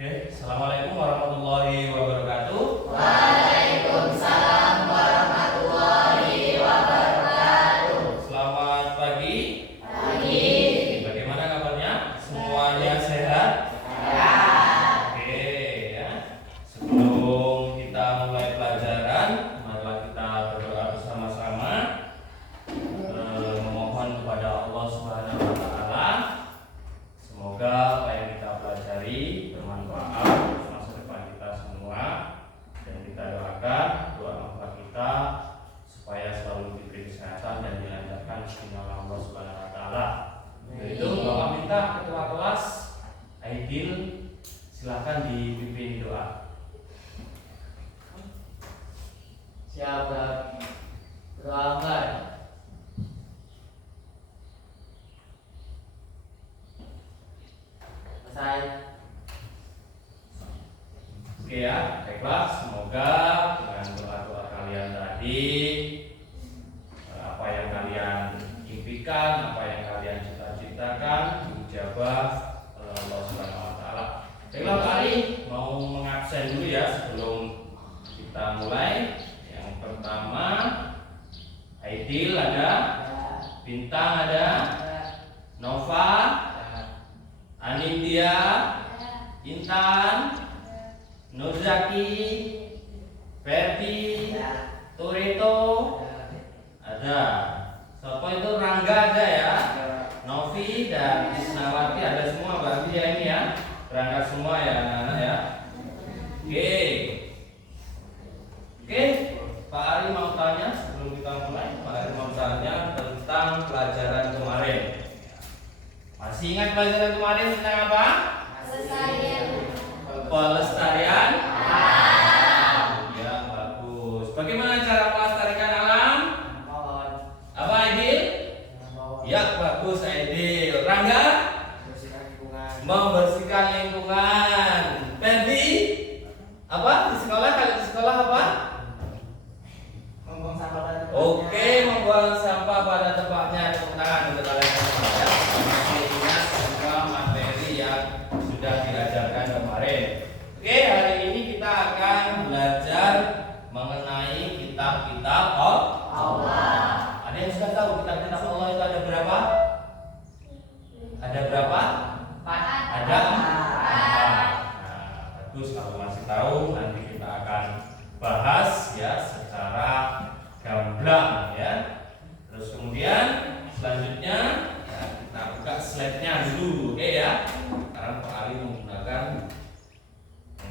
Oke, assalamualaikum warahmatullahi wabarakatuh. Waalaikumsalam warahmatullahi wabarakatuh. Selamat pagi. Pagi. Bagaimana kabarnya? Semuanya sehat? Ya. Oke, ya. Sebelum kita mulai pelajaran, marilah kita berdoa bersama-sama, memohon kepada Allah Subhanahu wa taala semoga apa yang kita pelajari bermanfaat untuk masa depan kita semua, dan kita doakan doa manfaat kita supaya selalu diberi kesehatan dan dilancarkan dengan Allah Subhanahu wa taala. Itu Bapak minta ketua kelas Aidil silakan dipimpin doa. Siapa berangkat? Selesai. Oke ya, baiklah, semoga dengan doa-doa kalian tadi, apa yang kalian impikan, apa yang kalian cita-citakan dijabah oleh Allah Subhanahu wa taala. Baiklah, Pak Ali mau mengabsen dulu ya sebelum kita mulai. Yang pertama, Aidil ada, Bintang ada, Nova, Anindya, Intan, Nurzaki, Ferdi, Turito ada. Siapa itu? Rangga ada ya. Novi dan Isnawati ada semua berarti ya ini ya. Berangkat semua ya anak-anak ya. Oke. Oke, Pak Ari mau tanya sebelum kita mulai. Pak Ari mau tanya tentang pelajaran kemarin. Masih ingat pelajaran kemarin tentang apa? Pelestarian alam. Ya, bagus. Bagaimana cara melestarikan alam? Apa, Aidil? Ya, bagus, Aidil. Rangga? Membersihkan lingkungan. Ferdi? Apa? Di sekolah, kalau di sekolah apa? Membuang sampah pada tempatnya. Oke, membuang sampah pada tempatnya. Tepuk tangan untuk kalian semua ya. Masih ingat semua materi yang sudah diajarkan kemarin. Oke, hari ini kita akan belajar mengenai kitab-kitab Allah. Ada yang sudah tahu kitab-kitab Allah itu ada berapa? Ada berapa? Ada 4. Nah, bagus kalau masih tahu, nanti kita akan bahas ya secara gamblang ya. Terus kemudian selanjutnya ya, kita buka slide-nya dulu, oke ya. Sekarang Pak Ali menggunakan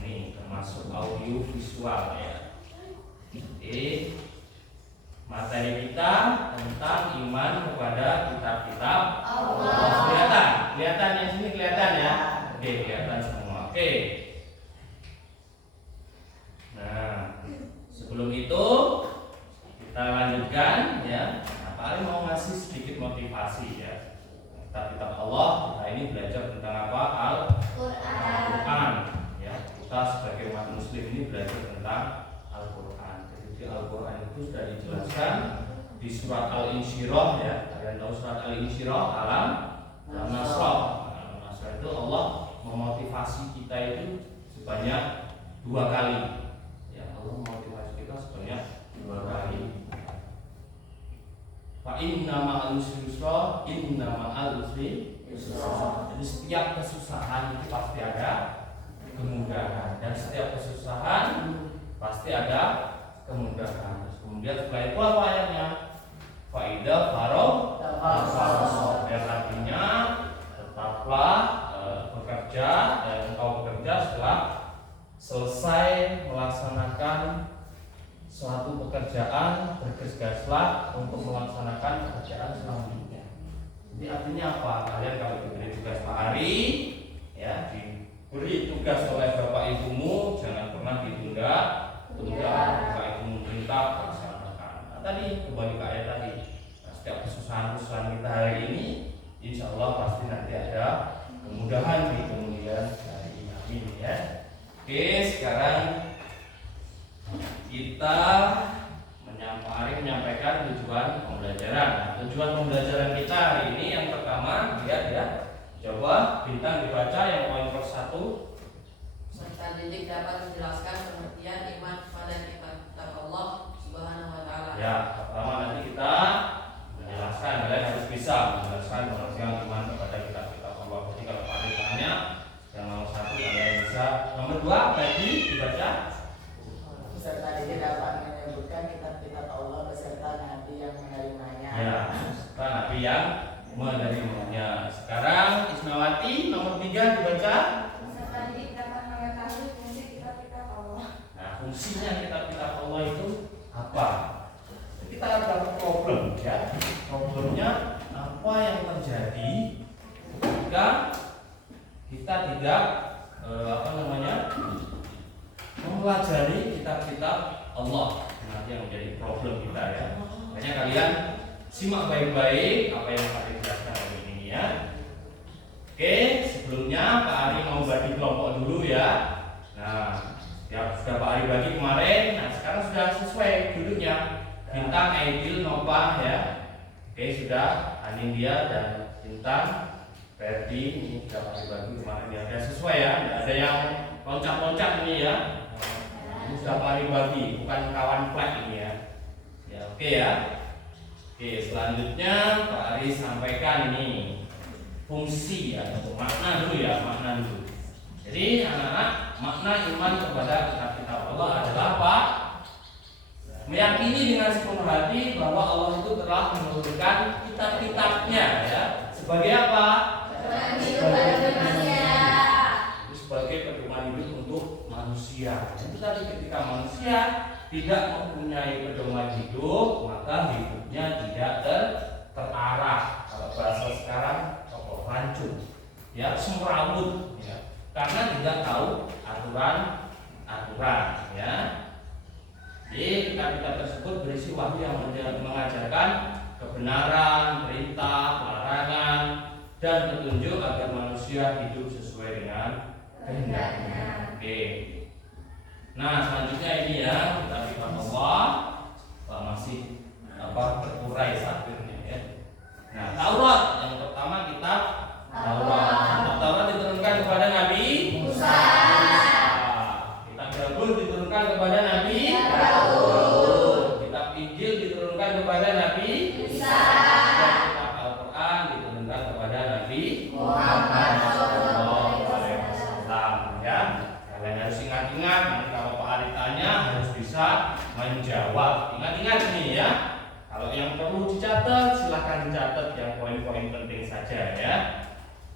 ini termasuk audio visual ya. Oke, materi kita tentang iman kepada kitab-kitab Allah. Kelihatan yang sini kelihatan ya. Oke, kelihatan semua. Oke. Nah, sebelum itu kita lanjutkan ya. Nah, Pak Ali mau ngasih sedikit motivasi ya. Kitab-kitab Allah kita ini belajar tentang apa? Al-Quran ya. Kita sebagai umat muslim ini belajar tentang Al-Quran. Jadi di Al-Quran itu sudah dijelaskan di surat Al-Insyirah ya. Kalian tahu surat Al-Insyirah, alam Nasrah. Nasrah itu Allah memotivasi kita itu sebanyak 2 kali. Ya, Allah memotivasi kita sebanyak 2 kali. Fa inna ma'al usri yusra, inna ma'al usri yusra. Jadi setiap kesusahan itu pasti ada kemudahan, dan setiap kesusahan pasti ada kemudahan. Terus kemudian setelah itu apa ayatnya? Faida faro dan artinya tetaplah bekerja, dan engkau bekerja setelah selesai melaksanakan suatu pekerjaan, bergegas-gaslah untuk melaksanakan pekerjaan selanjutnya. Jadi artinya apa? Kalian kalau diberi tugas Pak Ari ya, diberi tugas oleh bapak ibumu, jangan pernah ditunda. Bapak ibu perintah laksanakan. Nah, tadi kembali ke ayat tadi. Nah, setiap kesusahan kita hari ini, insya Allah pasti nanti ada kemudahan di kemudian hari. Amin ya. Oke, sekarang kita menyampaikan tujuan pembelajaran. Nah, tujuan pembelajaran kita hari ini yang pertama, lihat ya. Coba Bintang dibaca yang poin per 1. Peserta didik dapat menjelaskan pengertian iman kepada kitab Allah Subhanahu wa taala. Ya, pertama nanti kita menjelaskan, kalian harus bisa menjelaskan pengertian iman kepada kitab-kitab Allah. Jadi kalau paritannya yang nomor 1 kalian bisa. Nomor 2 tadi dibaca. Peserta didik dapat menyebutkan kitab-kitab Allah beserta nabi yang menerimanya. Ya, beserta nabi yang menerimanya. Sekarang Ismawati nomor 3 dibaca. Peserta didik dapat mengetahui fungsi kitab-kitab Allah. Nah, fungsinya kitab-kitab Allah itu apa? Kita ada problem ya. Problemnya apa yang terjadi jika kita tidak mempelajari kitab-kitab Allah. Nanti yang menjadi problem kita ya. Makanya kalian simak baik-baik apa yang Pak Ari jelaskan hari ini ya. Oke, sebelumnya Pak Ari mau bagi kelompok dulu ya. Nah, ya sudah Pak Ari bagi kemarin. Nah, sekarang sudah sesuai duduknya. Bintang, Aidil, Nopah ya. Oke, sudah Anindya dan Bintang, Ferdi ini sudah Pak Ari bagi kemarin ya. Sudah sesuai ya. Tidak ada yang loncat-loncat ini ya. Ini sudah Pak Ari bagi, bukan kawan flag ini ya. Ya, oke ya. Oke, selanjutnya Pak Ari sampaikan ini fungsi atau makna dulu ya, makna dulu. Jadi anak-anak, makna iman kepada kitab-kitab Allah adalah apa? Meyakini dengan sepenuh hati bahwa Allah itu telah menurunkan kitab-kitabnya ya. Sebagai apa? Sebagai pedoman hidup untuk manusia. Itu tadi ketika manusia tidak mempunyai pedoman hidup, maka hidupnya tidak terarah. Kalau bahasa sekarang rancu, ya semrawut, ya, karena tidak tahu aturan, ya. Jadi kitab-kitab tersebut berisi wahyu yang mengajarkan kebenaran, perintah, larangan, dan petunjuk agar manusia hidup sesuai dengan kehendaknya. Oke. Nah, selanjutnya ini ya kitab-kitab Allah, masih terurai satirnya ya. Nah, Taurat yang pertama kitab Taurat. Kitab Taurat diturunkan kepada Nabi Musa. Kitab Zabur diturunkan kepada Nabi Daud. Kitab Injil diturunkan kepada Nabi Isa. Dan kitab Al-Quran diturunkan kepada Nabi Muhammad SAW. Ya, kalian harus ingat-ingat. Nanti kalau Pak Ari tanya harus bisa menjawab. Ingat-ingat nih ya. Kalau yang perlu dicatat, silahkan dicatat yang poin-poin penting saja ya.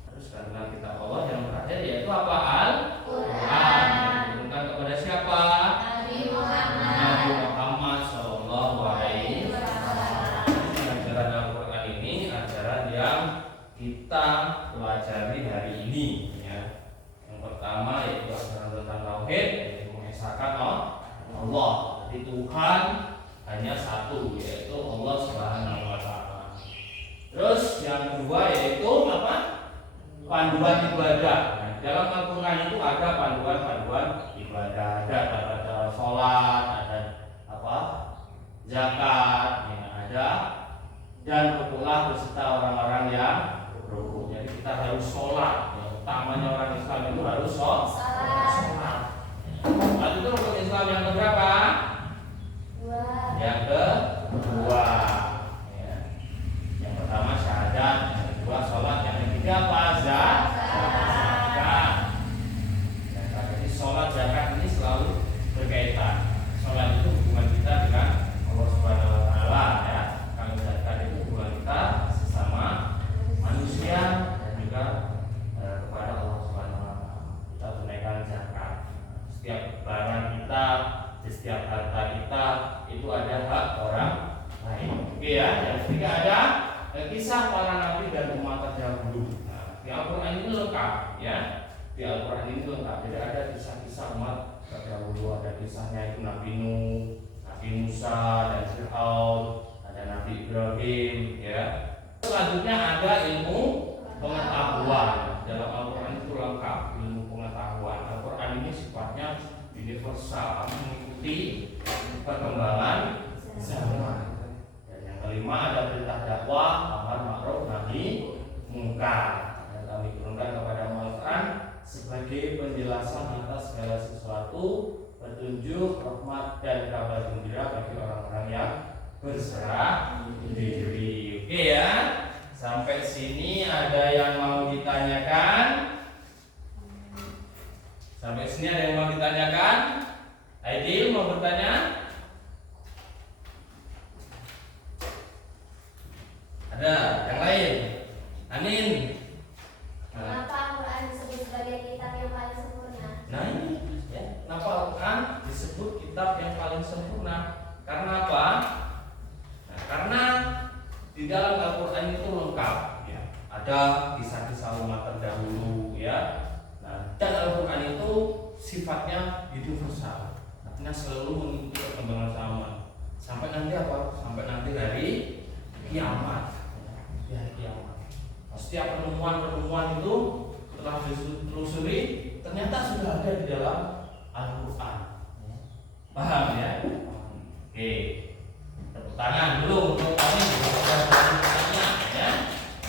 Terus karena kitab Allah yang terakhir yaitu apa? Al-Quran. Diturunkan kepada siapa? Nabi Muhammad Sallallahu Alaihi Wasallam. Ajaran Al-Quran ini ajaran yang kita pelajari hari ini ya. Yang pertama yaitu ajaran tentang tauhid, yaitu mengesahkan Allah. Jadi Tuhan hanya satu, yaitu Allah Subhanahu wa taala. Terus yang kedua yaitu apa? Panduan ibadah. Nah, dalam Al-Qur'an itu ada panduan ibadah, ada sholat, ada apa? Zakat, ya, ada dan rukulah beserta orang-orang yang rukuk. Jadi kita harus sholat. Ya, utamanya orang Islam itu harus sholat. Lalu itu rukun Islam yang keberapa? Yang kedua ya. Yang pertama syahadat, yang kedua sholat, yang ketiga apa? Zakat. Jadi sholat zakat ini selalu berkaitan. Sholat itu hubungan kita dengan Allah Subhanahu wa taala ya. Kalau zakat itu hubungan kita sesama manusia dan juga kepada Allah Subhanahu wa taala. Kita tunaikan zakat. Setiap barang kita, setiap harta kita itu ada hak orang lain. Oke ya. Yang ketiga ada kisah para nabi dan umat terdahulu. Nah, di Al-Quran ini lengkap ya. Di Al-Quran ini lengkap. Jadi ada kisah-kisah umat terdahulu. Ada kisahnya itu Nabi Nuh, Nabi Musa dan Fir'aun, ada Nabi Ibrahim ya. Selanjutnya ada ilmu pengetahuan. Dalam Al-Quran itu lengkap ilmu pengetahuan. Al-Quran ini sifatnya universal, mengikuti perkembangan zaman. Dan yang kelima ada perintah dakwah, amar ma'ruf nahi mungkar. Yang kami turunkan kepada Al-Quran sebagai penjelasan atas segala sesuatu, petunjuk, rahmat dan kabar gembira bagi orang-orang yang berserah diri. Oke ya. Sampai sini ada yang mau ditanyakan? Sampai sini ada yang mau ditanyakan? Aidil mau bertanya? Ada yang lain? Anin? Kenapa Al-Quran disebut sebagai kitab yang paling sempurna? Nah ini ya, kenapa Al-Quran disebut kitab yang paling sempurna? Karena apa? Nah, karena di dalam Al-Quran itu lengkap ya. Ada kisah-kisah umat terdahulu ya. Nah, dan Al-Quran itu sifatnya universal. Artinya selalu mengikuti perkembangan zaman. Sampai nanti apa? Sampai nanti hari kiamat. Ya, kiamat. Setiap penemuan-penemuan itu setelah ditelusuri ternyata sudah ada di dalam Al-Quran. Paham ya? Oke. Tepuk tangan dulu untuk kami ya.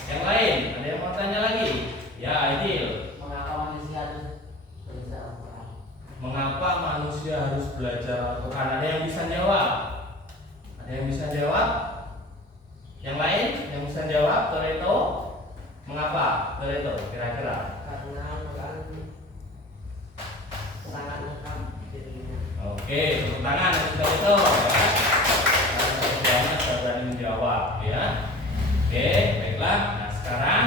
Yang lain, ada yang mau tanya lagi? Ya, Aidil. Mengapa manusia harus belajar Al-Quran? Mengapa manusia harus belajar Al-Quran? Ada yang bisa jawab? Ada yang bisa jawab? Yang lain yang bisa jawab? Toreto? Mengapa? Toreto kira-kira? Karena Al-Quran sangat lengkap dirinya. Oke, tepuk tangan untuk Toreto ya. Karena sudah berani menjawab ya. Oke, baiklah. Nah sekarang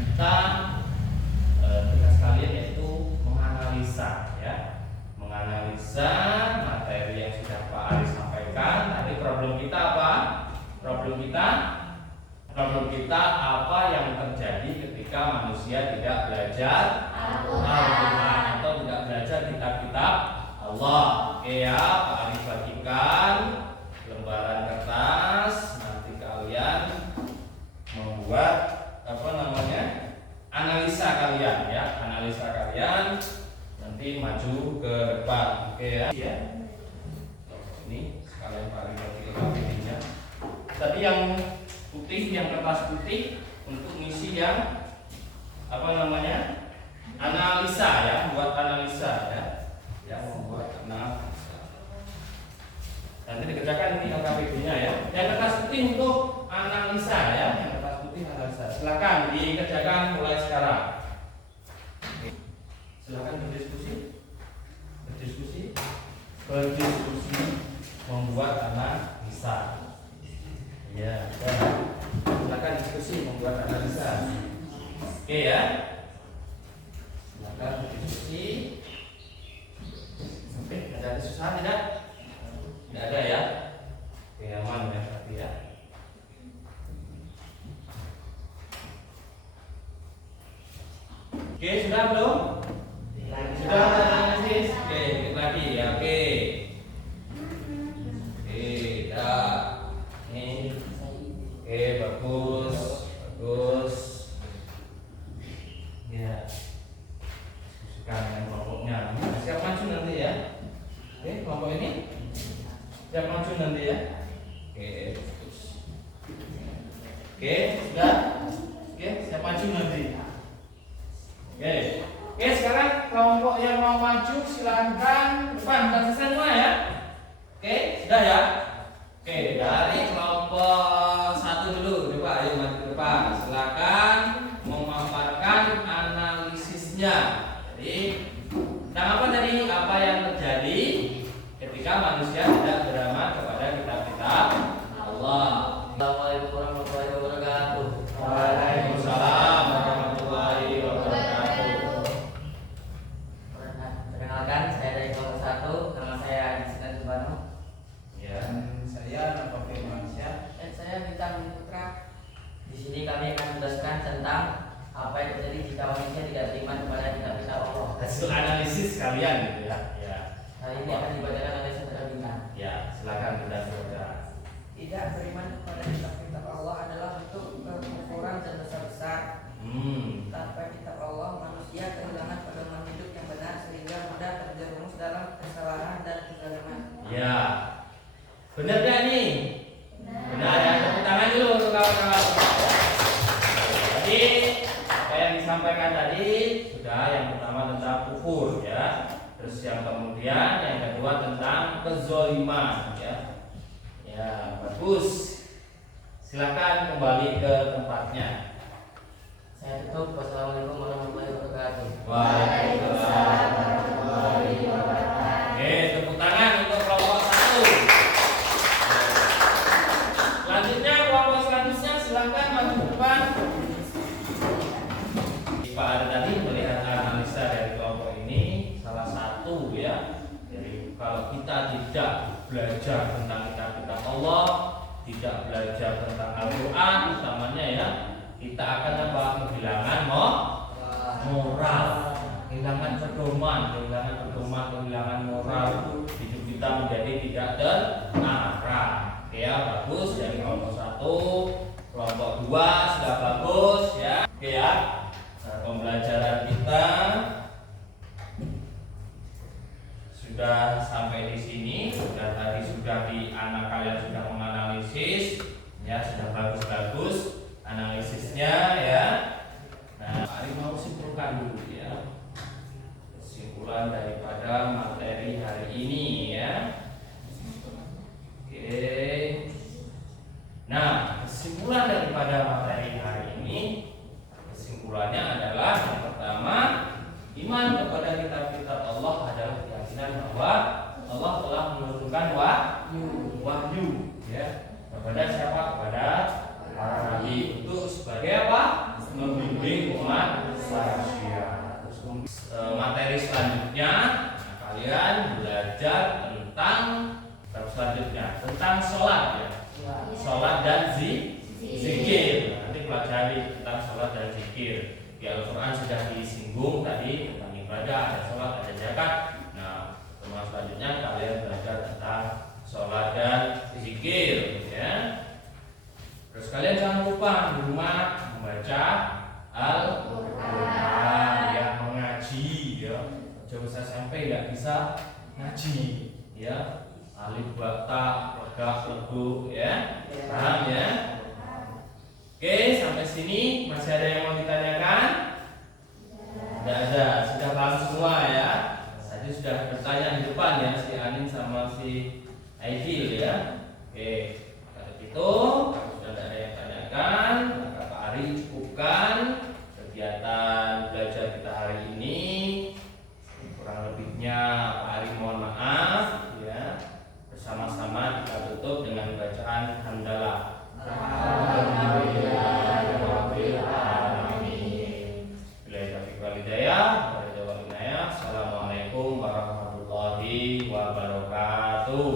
kita tugas kalian yaitu menganalisa ya, menganalisa materi yang sudah Pak Ari sampaikan. Tadi problem kita apa? Problem kita apa yang terjadi ketika manusia tidak belajar Al-Quran atau tidak belajar kitab-kitab Allah. Oke ya, Pak Ari bagikan lembaran kertas. Nanti kalian membuat analisa kalian ya, analisa kalian nanti maju ke depan. Oke ya. Ini sekalian Pak Ari bagi KPD-nya. Tadi yang putih, yang kertas putih untuk ngisi yang analisa ya, buat analisa ya, yang membuat analisa. Nanti dikerjakan ini LKPD-nya ya. Yang kertas putih untuk analisa ya, yang kertas putih analisa. Silakan dikerjakan mulai sekarang. Silakan berdiskusi membuat analisa. Ya, silakan diskusi membuat analisa. Oke ya. Silakan diskusi. Oke, ada kesusahan tidak? Tidak ada ya. Oke, aman ya berarti ya. Oke, sudah belum? Sudah analisis? Oke, ikut lagi ya. Oke. Oke, dah. Ini. Oke, bagus. Ya. Diskusikan dengan kelompoknya. Siap maju nanti ya. Oke, kelompok ini siap maju nanti ya. Oke, bagus. Oke, sudah. Oke, siap maju nanti. Oke, sekarang kelompok yang mau maju silahkan depan. Sudah selesai semua ya. Oke, sudah ya. Oke, dari kelompok 1 dulu, coba ayo maju ke depan. Silakan memaparkan analisisnya. Jadi, tentang apa tadi? Apa yang terjadi ketika manusia tidak beramal kepada kitab-kitab Allah. Assalamualaikum warahmatullahi wabarakatuh. Waalaikumsalam warahmatullahi wabarakatuh. Perkenalkan, saya dari kelompok 1, nama saya Adi Sinan Subano. Ya, saya Nova Firmansyah. Dan saya Bintang Putra. Di sini kami akan menjelaskan tentang apa yang terjadi jika manusia tidak beriman kepada kitab-kitab Allah. Hasil analisis kalian gitu ya. Ya. Hari ini akan dibacakan oleh saudara Bintang. Ya, silakan Bunda saudara. Tidak beriman kepada kitab-kitab Allah adalah bentuk kekufuran dan dosa besar. Tanpa kitab Allah, manusia kehilangan pedoman hidup yang benar sehingga mudah terjerumus dalam kesalahan dan kezaliman. Ya. Benar gak nih? Benar ya. Tepuk tangan dulu untuk kawan-kawan. Jadi apa yang disampaikan tadi sudah yang pertama tentang kufur ya. Terus yang kemudian yang kedua tentang kezoliman ya. Ya, bagus. Silakan kembali ke tempatnya. Saya tutup. Wassalamualaikum warahmatullahi wabarakatuh. Waalaikumsalam warahmatullahi wabarakatuh. Oke, tepuk tangan untuk kelompok 1. Selanjutnya kelompok selanjutnya silakan maju ke depan. Pak Ari tadi melihat analisa dari kelompok ini salah satu ya. Jadi kalau kita tidak belajar tentang kitab-kitab Allah, tidak belajar tentang Al-Quran utamanya ya, kita akan kehilangan moral, kehilangan pedoman, kehilangan moral, hidup kita menjadi tidak terarah. Ya bagus dari kelompok 1, kelompok 2 sudah bagus ya. Oke ya, nah, pembelajaran kita sudah sampai di sini. Sudah tadi sudah anak kalian sudah menganalisis ya, sudah bagus analisisnya ya. Nah, Pak Ari mau simpulkan dulu ya, kesimpulan daripada materi hari ini ya. Oke. Nah, kesimpulan daripada materi hari ini, kesimpulannya adalah yang pertama, iman kepada kitab-kitab Allah adalah keyakinan bahwa Allah telah menurunkan wahyu ya kepada siapa? Kepada para nabi untuk sebagai apa? Membimbing umat manusia. Terus materi selanjutnya kalian belajar tentang selanjutnya tentang sholat ya, sholat dan zikir. Nanti pelajari tentang sholat dan zikir. Di Al-Quran sudah disinggung tadi tentang ibadah, ada sholat, ada zakat. Nah, pertemuan selanjutnya kalian belajar tentang sholat dan zikir ya. Terus kalian jangan lupa di rumah membaca Al-Quran ya, mengaji ya. Coba saya sampai nggak bisa ngaji ya, alif bata legak legu ya, paham ya? Oke, sampai sini masih ada yang mau ditanyakan? Tidak ada, sudah paham semua ya. Tadi sudah bertanya di depan ya, si Anin sama si Aidil ya. Oke, kalau gitu kalau sudah ada yang tanyakan, maka Pak Ari cukupkan kegiatan belajar kita hari ini. Kurang lebihnya Pak Ari mohon maaf ya. Bersama-sama kita tutup dengan bacaan hamdalah. Assalamualaikum warahmatullahi wabarakatuh.